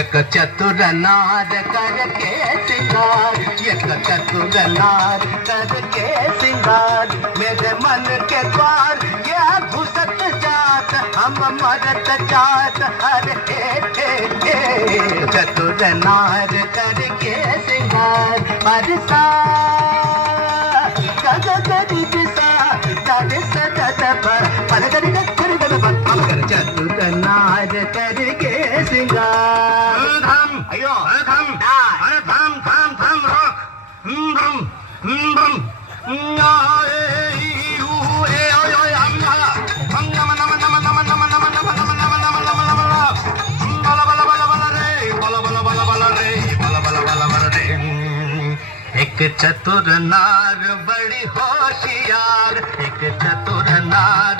एक चतुर नार करके सिंगार, एक चतुर नार करके सिंगार, मेरे मन के द्वार ये घुसत जात, हम मरत जात हर चतुर नार करके सिंगार। बरसा चतुर नार करके सिंगार। धाम अयो अरे धाम अरे धाम धाम धाम रोक धम धम एक चतुर नार बड़ी होशियार, एक चतुर नार